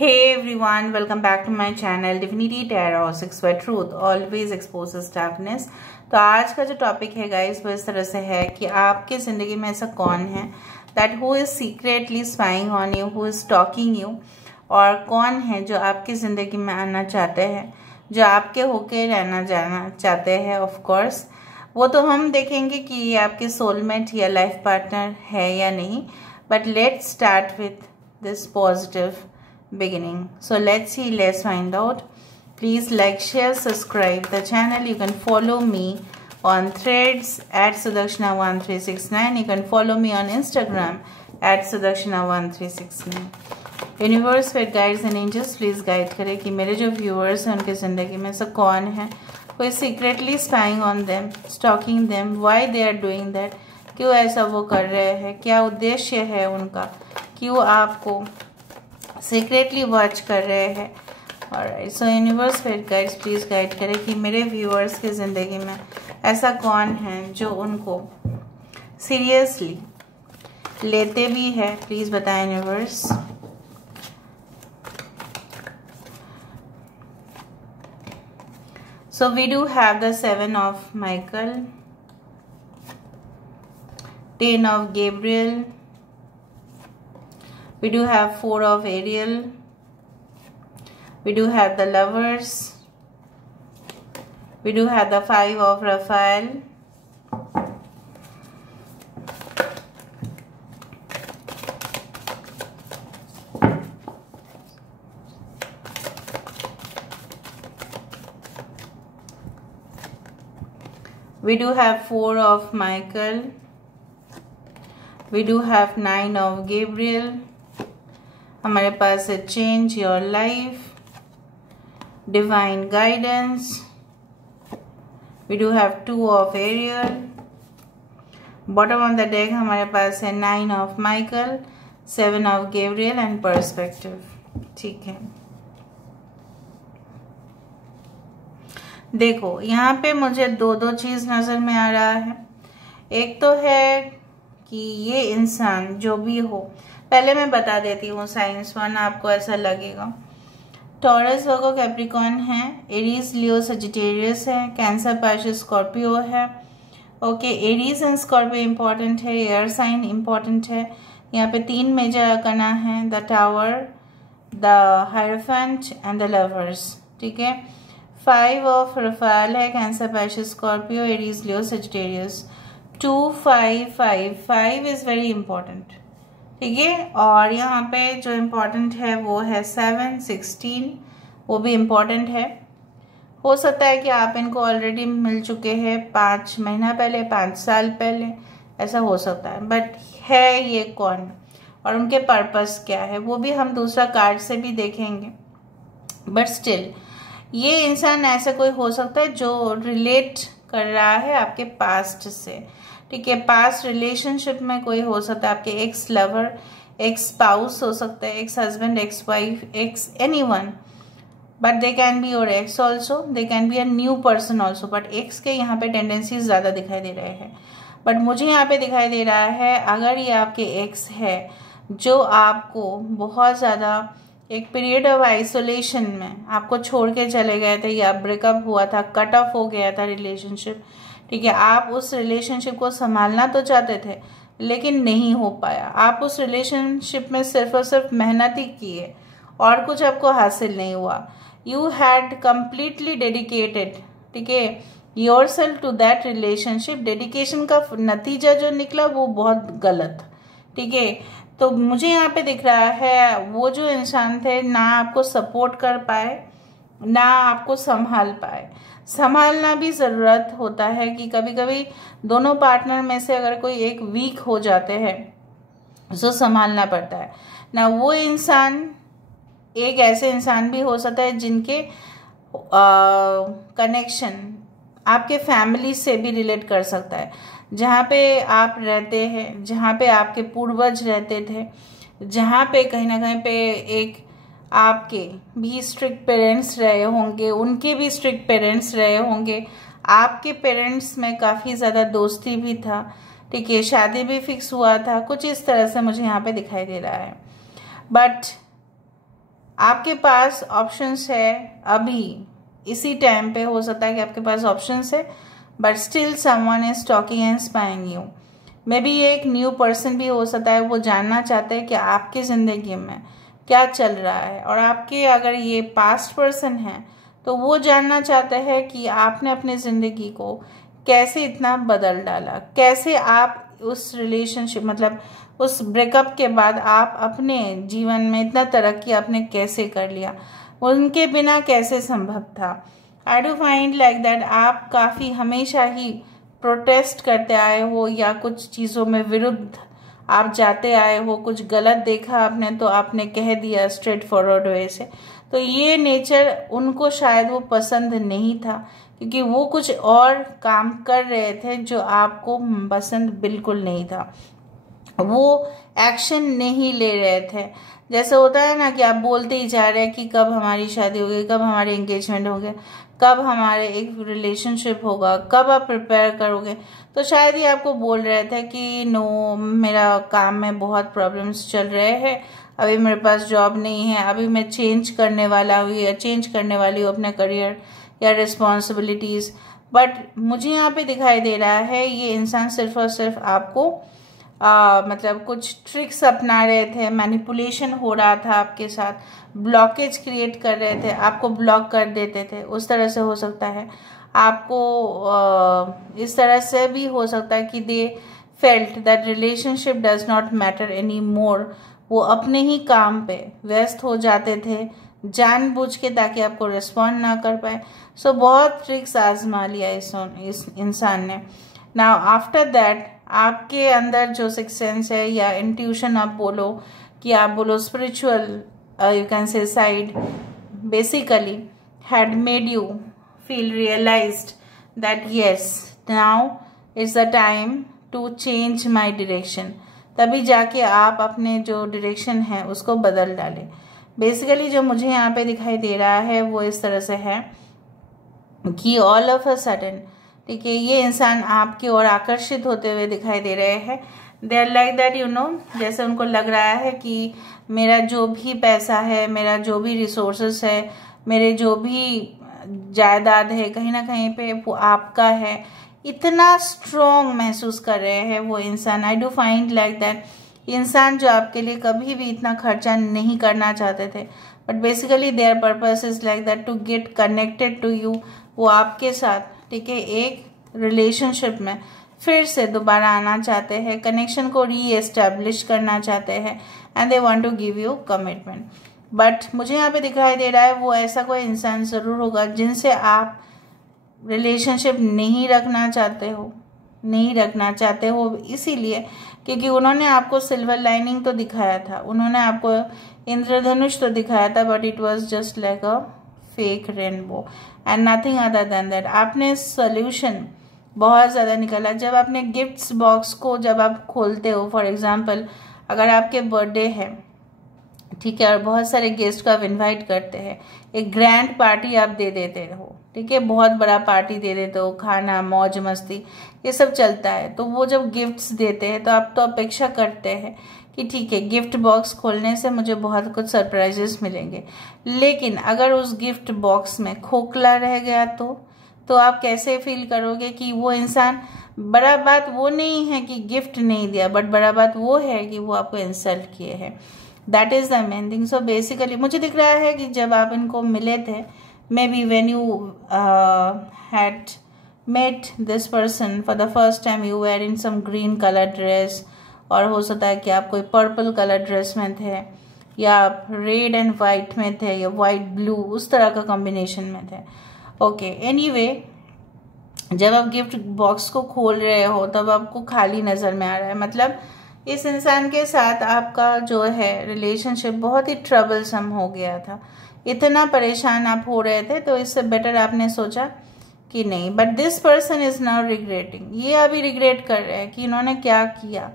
Hey everyone, welcome back to my channel Divinity Tarot 6 where truth always exposes darkness। तो आज का जो topic है गाइस वो इस तरह से है कि आपके ज़िंदगी में ऐसा कौन है that who is secretly spying on you, who is stalking you, और कौन है जो आपकी ज़िंदगी में आना चाहते हैं, जो आपके होके रहना जाना चाहते हैं। ऑफ कोर्स वो तो हम देखेंगे कि ये आपके सोलमेट या लाइफ पार्टनर है या नहीं, but let's start with this positive beginning. So let's see, let's find out. Please like, share, subscribe the channel. You can follow me on Threads at Sudakshana1369. You can follow me on Instagram at Sudakshana1369. Universe with guides and angels please guide करे कि मेरे जो viewers हैं उनके ज़िंदगी में से कौन है कोई secretly spying on them, stalking them, why they are doing that, क्यों ऐसा वो कर रहे हैं, क्या उद्देश्य है उनका, क्यों आपको सीक्रेटली वॉच कर रहे हैं। Alright, so universe fate guides please guide करें कि मेरे व्यूअर्स की ज़िंदगी में ऐसा कौन है जो उनको सीरियसली लेते भी है। प्लीज़ बताएं universe. So we do have the 7 of Michael, 10 of Gabriel, we do have 4 of Ariel, we do have the Lovers, we do have the 5 of Raphael, we do have 4 of Michael, we do have 9 of Gabriel, हमारे पास है change your life, divine guidance, we do have 2 of Ariel, bottom of the deck हमारे पास है 9 of Michael, 7 of Gabriel and perspective. ठीक है, देखो यहाँ पे मुझे दो चीज नजर में आ रहा है। एक तो है कि ये इंसान जो भी हो, पहले मैं बता देती हूँ साइंस वन, आपको ऐसा लगेगा। टॉरस, वर्गो, कैप्रिकॉर्न है, एरीज, लियो, सजिटेरियस है, कैंसर, पाइसेस, स्कॉर्पियो है। Okay, Aries and Scorpio important है, एयर साइन इंपॉर्टेंट है। यहाँ पे 3 मेजर अरकाना है, the tower, the hierophant and the lovers. ठीक है, 5 ऑफ रफाल है, cancer, Pisces, Scorpio, Aries, Leo, Sagittarius. 2 5 5 5 is very important. ठीक है, और यहाँ पे जो इम्पोर्टेंट है वो है 7 16, वो भी इम्पोर्टेंट है। हो सकता है कि आप इनको ऑलरेडी मिल चुके हैं 5 महीना पहले, 5 साल पहले, ऐसा हो सकता है। बट है ये कौन और उनके पर्पस क्या है वो भी हम दूसरा कार्ड से भी देखेंगे। बट स्टिल ये इंसान ऐसा कोई हो सकता है जो रिलेट कर रहा है आपके पास्ट से। ठीक है, पास्ट रिलेशनशिप में कोई हो सकता है, आपके एक्स लवर, एक्स स्पाउस हो सकता है, ex husband, ex wife, x anyone, but they can be your x also, they can be a new person also. But x के यहाँ पे टेंडेंसीज ज़्यादा दिखाई दे रहे हैं। बट मुझे यहाँ पे दिखाई दे रहा है अगर ये आपके एक्स है जो आपको बहुत ज़्यादा एक पीरियड ऑफ आइसोलेशन में आपको छोड़ के चले गए थे, या ब्रेकअप हुआ था, कट ऑफ हो गया था रिलेशनशिप। ठीक है, आप उस रिलेशनशिप को संभालना तो चाहते थे लेकिन नहीं हो पाया। आप उस रिलेशनशिप में सिर्फ और सिर्फ मेहनत ही किए और कुछ आपको हासिल नहीं हुआ। यू हैड कंप्लीटली डेडिकेटेड, ठीक है, yourself to that relationship. Dedication का नतीजा जो निकला वो बहुत गलत। ठीक है, तो मुझे यहाँ पे दिख रहा है वो जो इंसान थे ना आपको सपोर्ट कर पाए ना आपको संभाल पाए। संभालना भी ज़रूरत होता है कि कभी कभी दोनों पार्टनर में से अगर कोई एक वीक हो जाते हैं तो संभालना पड़ता है ना। वो इंसान एक ऐसे इंसान भी हो सकता है जिनके कनेक्शन आपके फैमिली से भी रिलेट कर सकता है, जहाँ पे आप रहते हैं, जहाँ पे आपके पूर्वज रहते थे, जहाँ पे कहीं ना कहीं पे एक आपके भी स्ट्रिक्ट पेरेंट्स रहे होंगे, उनके भी स्ट्रिक्ट पेरेंट्स रहे होंगे, आपके पेरेंट्स में काफ़ी ज़्यादा दोस्ती भी था। ठीक है, शादी भी फिक्स हुआ था, कुछ इस तरह से मुझे यहाँ पे दिखाई दे रहा है। बट आपके पास ऑप्शंस है अभी इसी टाइम पे, हो सकता है कि आपके पास ऑप्शंस है, but still someone is talking and spying you. May be ये एक न्यू पर्सन भी हो सकता है, वो जानना चाहते हैं कि आपकी ज़िंदगी में क्या चल रहा है, और आपके अगर ये पास्ट पर्सन है तो वो जानना चाहते हैं कि आपने अपनी ज़िंदगी को कैसे इतना बदल डाला, कैसे आप उस रिलेशनशिप मतलब उस ब्रेकअप के बाद आप अपने जीवन में इतना तरक्की आपने कैसे कर लिया, उनके बिना कैसे संभव था। आई डू फाइंड लाइक दैट आप काफ़ी हमेशा ही प्रोटेस्ट करते आए हो या कुछ चीज़ों में विरुद्ध आप जाते आए हो, कुछ गलत देखा आपने तो आपने कह दिया स्ट्रेट फॉरवर्ड वे से। तो ये नेचर उनको शायद वो पसंद नहीं था, क्योंकि वो कुछ और काम कर रहे थे जो आपको पसंद बिल्कुल नहीं था, वो एक्शन नहीं ले रहे थे। जैसे होता है ना कि आप बोलते ही जा रहे हैं कि कब हमारी शादी होगी, कब हमारी एंगेजमेंट होगी, कब हमारे एक रिलेशनशिप होगा, कब आप प्रिपेयर करोगे। तो शायद ही आपको बोल रहे थे कि नो, मेरा काम में बहुत प्रॉब्लम्स चल रहे हैं, अभी मेरे पास जॉब नहीं है, अभी मैं चेंज करने वाला हूँ या चेंज करने वाली हूँ अपना करियर या रिस्पॉन्सिबिलिटीज़। बट मुझे यहाँ पे दिखाई दे रहा है ये इंसान सिर्फ और सिर्फ आपको मतलब कुछ ट्रिक्स अपना रहे थे, मैनिपुलेशन हो रहा था आपके साथ, ब्लॉकेज क्रिएट कर रहे थे, आपको ब्लॉक कर देते थे। उस तरह से हो सकता है आपको इस तरह से भी हो सकता है कि they felt that relationship does not matter any more. वो अपने ही काम पे व्यस्त हो जाते थे जानबूझ के, ताकि आपको रिस्पॉन्ड ना कर पाए। सो बहुत ट्रिक्स आजमा लिया इस इंसान ने। नाउ आफ्टर दैट आपके अंदर जो सिक्स सेंस है या इंट्यूशन आप बोलो कि आप बोलो spiritual you can say side basically had made you feel realized that yes now it's the time to change my direction. तभी जाके आप अपने जो डायरेक्शन है उसको बदल डालें। बेसिकली जो मुझे यहाँ पे दिखाई दे रहा है वो इस तरह से है कि ऑल ऑफ अ सडन, ठीक है, ये इंसान आपकी ओर आकर्षित होते हुए दिखाई दे रहे हैं। They are like that you know, जैसे उनको लग रहा है कि मेरा जो भी पैसा है, मेरा जो भी रिसोर्सेस है, मेरे जो भी जायदाद है, कहीं ना कहीं पे वो आपका है। इतना स्ट्रॉन्ग महसूस कर रहे हैं वो इंसान। आई डू फाइंड लाइक दैट इंसान जो आपके लिए कभी भी इतना खर्चा नहीं करना चाहते थे, but basically their purpose is like that to get connected to you. वो आपके साथ, ठीक है, एक रिलेशनशिप में फिर से दोबारा आना चाहते हैं, कनेक्शन को री एस्टेब्लिश करना चाहते हैं, and they want to give you commitment. But मुझे यहाँ पे दिखाई दे रहा है वो ऐसा कोई इंसान ज़रूर होगा जिनसे आप रिलेशनशिप नहीं रखना चाहते हो इसीलिए क्योंकि उन्होंने आपको सिल्वर लाइनिंग तो दिखाया था, उन्होंने आपको इंद्रधनुष तो दिखाया था, but it was just like a fake rainbow and nothing other than that. आपने सोल्यूशन बहुत ज़्यादा निकाला। जब आपने गिफ्ट्स बॉक्स को जब आप खोलते हो, फॉर एग्जांपल अगर आपके बर्थडे है, ठीक है, और बहुत सारे गेस्ट को आप इनवाइट करते हैं, एक ग्रैंड पार्टी आप दे देते हो, ठीक है, बहुत बड़ा पार्टी दे देते हो, खाना मौज मस्ती ये सब चलता है। तो वो जब गिफ्ट्स देते हैं तो आप तो अपेक्षा करते हैं कि ठीक है, गिफ्ट बॉक्स खोलने से मुझे बहुत कुछ सरप्राइजेस मिलेंगे। लेकिन अगर उस गिफ्ट बॉक्स में खोखला रह गया तो आप कैसे फील करोगे कि वो इंसान, बड़ा बात वो नहीं है कि गिफ्ट नहीं दिया, बट बड़ा बात वो है कि वो आपको इंसल्ट किए हैं। That is the main thing. So basically मुझे दिख रहा है कि जब आप इनको मिले थे, maybe when you had met this person for the first time, you were in some green colour dress, और हो सकता है कि आप कोई पर्पल कलर ड्रेस में थे, या आप रेड एंड वाइट में थे, या वाइट ब्लू, उस तरह का कॉम्बिनेशन में थे। ओके, एनीवे, जब आप गिफ्ट बॉक्स को खोल रहे हो तब आपको खाली नज़र में आ रहा है। मतलब इस इंसान के साथ आपका जो है रिलेशनशिप बहुत ही ट्रबलसम हो गया था, इतना परेशान आप हो रहे थे, तो इससे बेटर आपने सोचा कि नहीं। But this person is now regretting, ये अभी रिग्रेट कर रहे हैं कि इन्होंने क्या किया,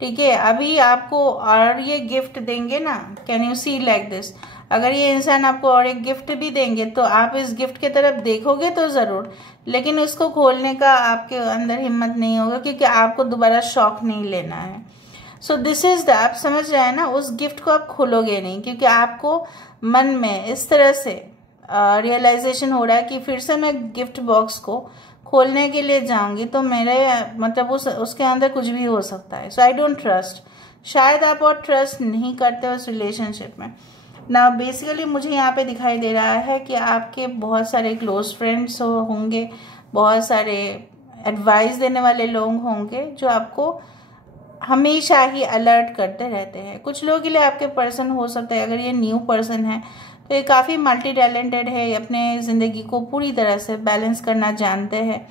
ठीक है। अभी आपको और ये गिफ्ट देंगे ना, can you see like this, अगर ये इंसान आपको और एक गिफ्ट भी देंगे तो आप इस गिफ्ट की तरफ देखोगे तो ज़रूर, लेकिन उसको खोलने का आपके अंदर हिम्मत नहीं होगा, क्योंकि आपको दोबारा शॉक नहीं लेना है। सो दिस इज द, आप समझ रहे हैं ना, उस गिफ्ट को आप खोलोगे नहीं, क्योंकि आपको मन में इस तरह से रियलाइजेशन हो रहा है कि फिर से मैं गिफ्ट बॉक्स को खोलने के लिए जाऊंगी तो मेरे मतलब उसके अंदर कुछ भी हो सकता है। सो आई डोंट ट्रस्ट, शायद आप और ट्रस्ट नहीं करते उस रिलेशनशिप में ना। बेसिकली मुझे यहाँ पे दिखाई दे रहा है कि आपके बहुत सारे क्लोज फ्रेंड्स होंगे, बहुत सारे एडवाइस देने वाले लोग होंगे जो आपको हमेशा ही अलर्ट करते रहते हैं। कुछ लोगों के लिए आपके पर्सन हो सकता है, अगर ये न्यू पर्सन है तो ये काफ़ी मल्टी टैलेंटेड है, अपने ज़िंदगी को पूरी तरह से बैलेंस करना जानते हैं।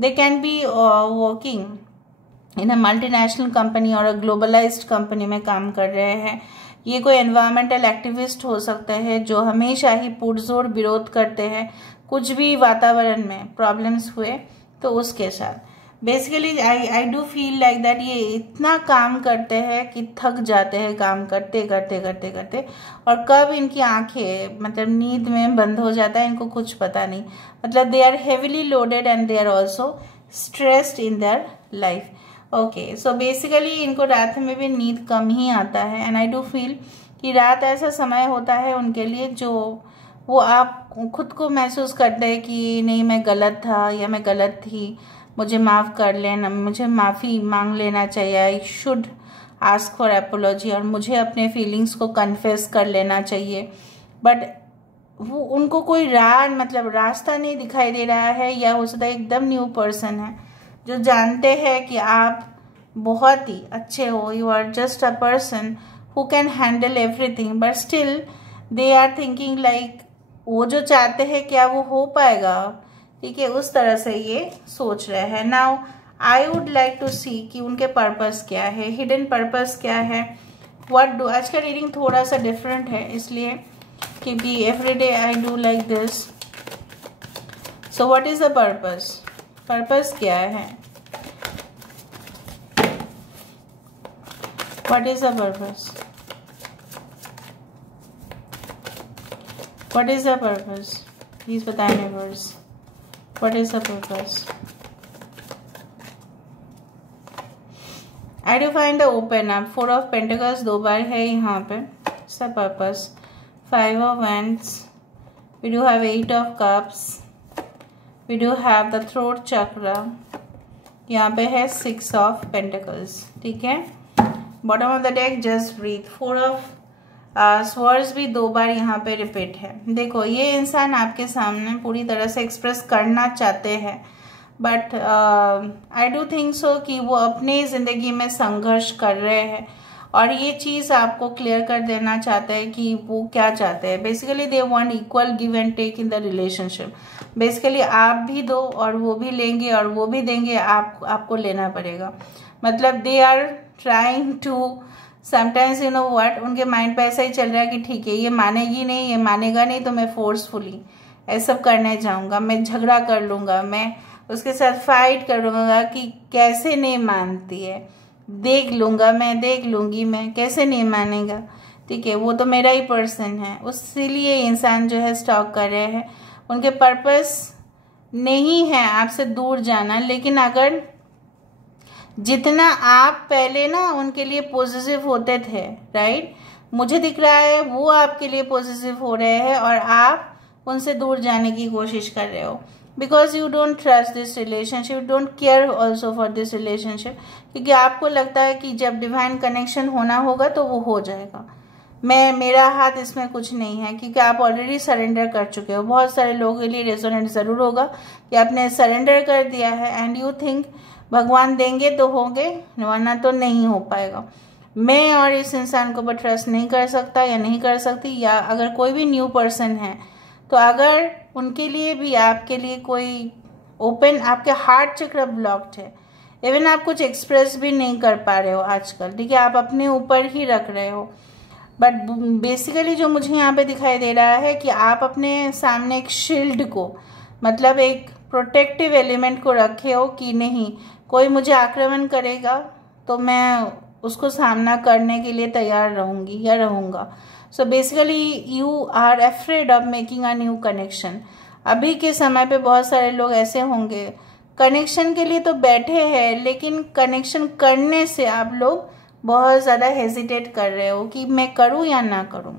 दे can be working in a multinational company और अ ग्लोबलाइज्ड कंपनी में काम कर रहे हैं। ये कोई एनवायरमेंटल एक्टिविस्ट हो सकते हैं जो हमेशा ही पुरजोर विरोध करते हैं कुछ भी वातावरण में प्रॉब्लम्स हुए तो उसके साथ। Basically I do feel like that ये इतना काम करते हैं कि थक जाते हैं काम करते करते करते करते, और कब इनकी आंखें मतलब नींद में बंद हो जाता है इनको कुछ पता नहीं। मतलब they are heavily loaded and they are also stressed in their life. Okay, so basically इनको रात में भी नींद कम ही आता है, एंड आई डू फील कि रात ऐसा समय होता है उनके लिए जो वो आप खुद को महसूस करते हैं कि नहीं मैं गलत था या मैं गलत थी, मुझे माफ़ कर लेना, मुझे माफ़ी मांग लेना चाहिए, I should ask for apiology, और मुझे अपने फीलिंग्स को कन्फेस कर लेना चाहिए। बट वो उनको कोई मतलब रास्ता नहीं दिखाई दे रहा है, या हो सकता है एकदम न्यू पर्सन है जो जानते हैं कि आप बहुत ही अच्छे हो, you are just a person who can handle everything, but still they are thinking like वो जो चाहते हैं क्या वो हो पाएगा, ठीक है, उस तरह से ये सोच रहे हैं। Now I would like to see कि उनके पर्पस क्या है, हिडन पर्पस क्या है, व्हाट डू। आज का रीडिंग थोड़ा सा डिफरेंट है इसलिए क्योंकि everyday I do like this. So what is the purpose, purpose क्या है, what is the purpose, what is the purpose, please बताएं neighbours, what is the purpose. I do find the open up, 4 of pentacles 2 बार है यहाँ पे, सब purpose, 5 of wands, we do have 8 of cups, we do have the throat chakra, यहाँ पे है 6 of pentacles, ठीक है। Bottom of the deck just breathe, 4 of swords भी 2 बार यहाँ पे रिपीट है। देखो ये इंसान आपके सामने पूरी तरह से एक्सप्रेस करना चाहते हैं, but I do think so कि वो अपनी ज़िंदगी में संघर्ष कर रहे हैं, और ये चीज़ आपको क्लियर कर देना चाहते हैं कि वो क्या चाहते हैं। Basically they want equal give and take in the relationship. Basically आप भी दो और वो भी लेंगे और वो भी देंगे, आपको लेना पड़ेगा। मतलब they are trying to sometimes you know what, उनके माइंड पे ऐसा ही चल रहा है कि ठीक है ये मानेगी नहीं, ये मानेगा नहीं तो मैं फोर्सफुली ऐसा करने जाऊंगा, मैं झगड़ा कर लूंगा, मैं उसके साथ फाइट कर लूंगा कि कैसे नहीं मानती है, देख लूंगा मैं, देख लूंगी मैं, कैसे नहीं मानेगा, ठीक है वो तो मेरा ही पर्सन है। उसीलिए इंसान जो है स्टॉक कर रहे हैं, उनके पर्पस नहीं है आपसे दूर जाना, लेकिन अगर जितना आप पहले ना उनके लिए पॉजिटिव होते थे, राइट, मुझे दिख रहा है वो आपके लिए पॉजिटिव हो रहे हैं और आप उनसे दूर जाने की कोशिश कर रहे हो, because you don't trust this relationship, you don't care also for this relationship, क्योंकि आपको लगता है कि जब डिवाइन कनेक्शन होना होगा तो वो हो जाएगा, मेरा हाथ इसमें कुछ नहीं है, क्योंकि आप ऑलरेडी सरेंडर कर चुके हो। बहुत सारे लोगों के लिए रेजोनेंट ज़रूर होगा कि आपने सरेंडर कर दिया है एंड यू थिंक भगवान देंगे तो होंगे वरना तो नहीं हो पाएगा। मैं और इस इंसान को बट ट्रस्ट नहीं कर सकता या नहीं कर सकती, या अगर कोई भी न्यू पर्सन है तो अगर उनके लिए भी आपके लिए कोई ओपन, आपके हार्ट चक्र ब्लॉक्ड है, इवन आप कुछ एक्सप्रेस भी नहीं कर पा रहे हो आजकल, ठीक है, आप अपने ऊपर ही रख रहे हो। बट बेसिकली जो मुझे यहाँ पे दिखाई दे रहा है कि आप अपने सामने एक शील्ड को, मतलब एक प्रोटेक्टिव एलिमेंट को रखे हो कि नहीं कोई मुझे आक्रमण करेगा तो मैं उसको सामना करने के लिए तैयार रहूँगी या रहूँगा। So basically you are afraid of making a new connection. अभी के समय पे बहुत सारे लोग ऐसे होंगे कनेक्शन के लिए तो बैठे हैं, लेकिन कनेक्शन करने से आप लोग बहुत ज़्यादा हेजिटेट कर रहे हो कि मैं करूँ या ना करूँ।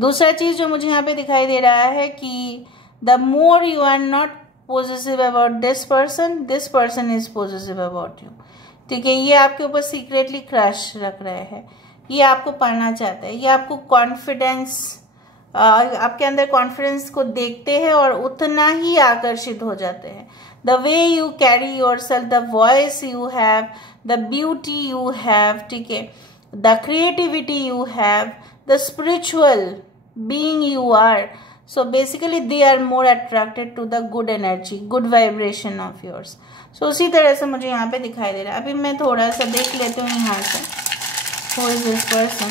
दूसरा चीज़ जो मुझे यहाँ पे दिखाई दे रहा है कि the more you are not positive about this person is positive about you. ठीक है, ये आपके ऊपर सीक्रेटली क्रश रख रहे हैं, ये आपको पाना चाहता है, ये आपको कॉन्फिडेंस, आपके अंदर कॉन्फिडेंस को देखते हैं और उतना ही आकर्षित हो जाते हैं। The way you carry yourself, the voice you have, the beauty you have, ठीक है, the creativity you have, the spiritual being you are. So basically they are more attracted to the good energy, good vibration of yours. So उसी तरह से मुझे यहाँ पे दिखाई दे रहा है। अभी मैं थोड़ा सा देख लेती हूँ यहाँ से, who is this person,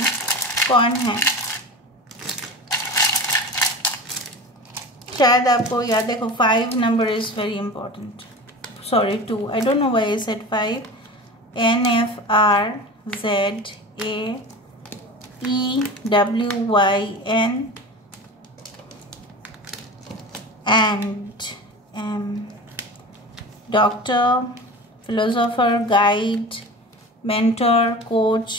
कौन है। शायद आपको याद, देखो 5 number is very important, sorry 2, I don't know why I said 5, NFRZAEWYN and doctor, philosopher, guide, mentor, coach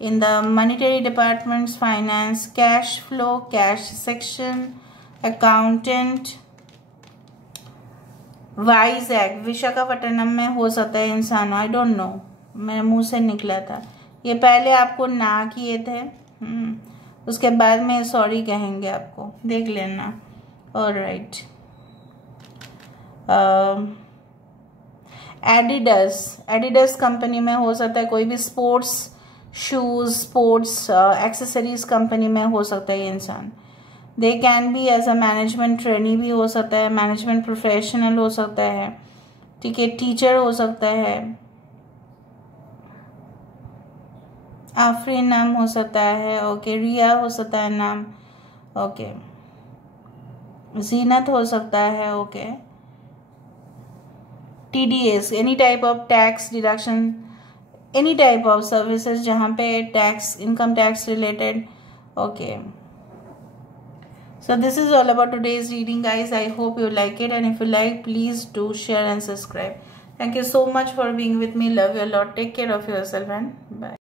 in the monetary departments, finance, cash flow, cash section, accountant, Vizag, Visakhapatnam में हो सकता है इंसान, आई डोंट नो, मेरे मुंह से निकला था ये, पहले आपको ना किए थे, उसके बाद में सॉरी कहेंगे आपको, देख लेना। ऑलराइट, एडिडास कंपनी में हो सकता है, कोई भी sports shoes, sports accessories company में हो सकता है ये इंसान। They can be as a management trainee भी हो सकता है, मैनेजमेंट प्रोफेशनल हो सकता है, ठीक है, टीचर हो सकता है, आफरीन नाम हो सकता है, ओके, रिया हो सकता है नाम, ओके, जीनत हो सकता है, okay, TDS, any type of tax deduction, any type of services जहाँ पे tax, income tax related, okay. So this is all about today's reading, guys. I hope you like it, and if you like, please do share and subscribe. Thank you so much for being with me. Love you a lot. Take care of yourself and bye.